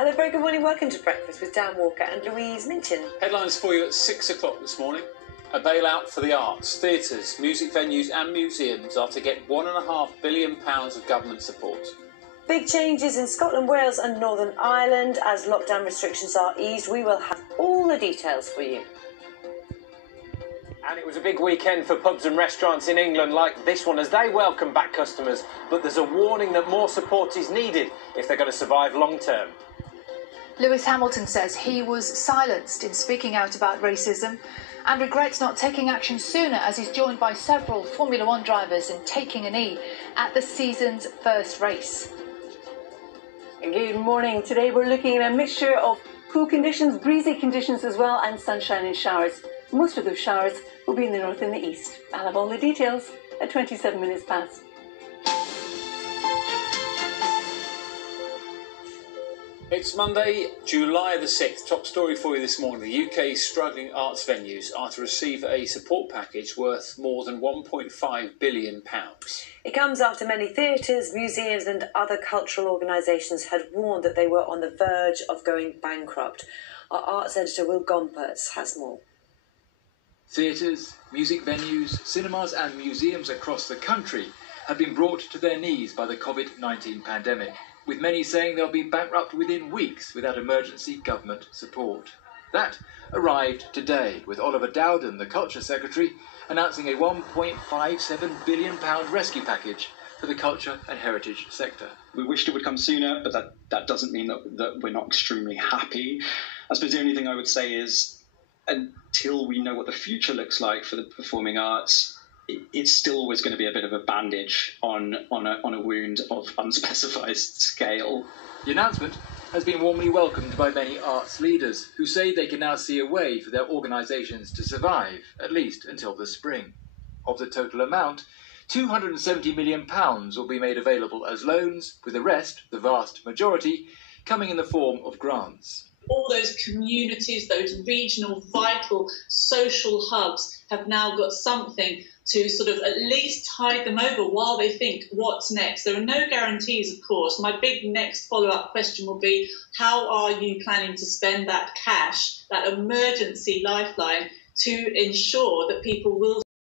Hello, very good morning. Welcome to Breakfast with Dan Walker and Louise Minchin. Headlines for you at 6 o'clock this morning. A bailout for the arts. Theatres, music venues and museums are to get £1.5 billion of government support. Big changes in Scotland, Wales and Northern Ireland as lockdown restrictions are eased. We will have all the details for you. And it was a big weekend for pubs and restaurants in England like this one as they welcome back customers. But there's a warning that more support is needed if they're going to survive long term. Lewis Hamilton says he was silenced in speaking out about racism and regrets not taking action sooner as he's joined by several Formula One drivers in taking a knee at the season's first race. Good morning. Today we're looking at a mixture of cool conditions, breezy conditions as well, and sunshine and showers. Most of those showers will be in the north and the east. I'll have all the details at 27 minutes past. It's Monday, July the 6th. Top story for you this morning. The UK's struggling arts venues are to receive a support package worth more than £1.5 billion. It comes after many theatres, museums and other cultural organisations had warned that they were on the verge of going bankrupt. Our arts editor Will Gompertz has more. Theatres, music venues, cinemas and museums across the country have been brought to their knees by the COVID-19 pandemic, with many saying they'll be bankrupt within weeks without emergency government support. That arrived today, with Oliver Dowden, the Culture Secretary, announcing a £1.57 billion rescue package for the culture and heritage sector. We wished it would come sooner, but that doesn't mean that we're not extremely happy. I suppose the only thing I would say is, until we know what the future looks like for the performing arts, it's still always going to be a bit of a bandage on a wound of unspecified scale. The announcement has been warmly welcomed by many arts leaders who say they can now see a way for their organisations to survive, at least until the spring. Of the total amount, £270 million will be made available as loans, with the rest, the vast majority, coming in the form of grants. All those communities, those regional, vital social hubs have now got something to sort of at least tide them over while they think what's next. There are no guarantees, of course. My big next follow-up question will be, how are you planning to spend that cash, that emergency lifeline, to ensure that people will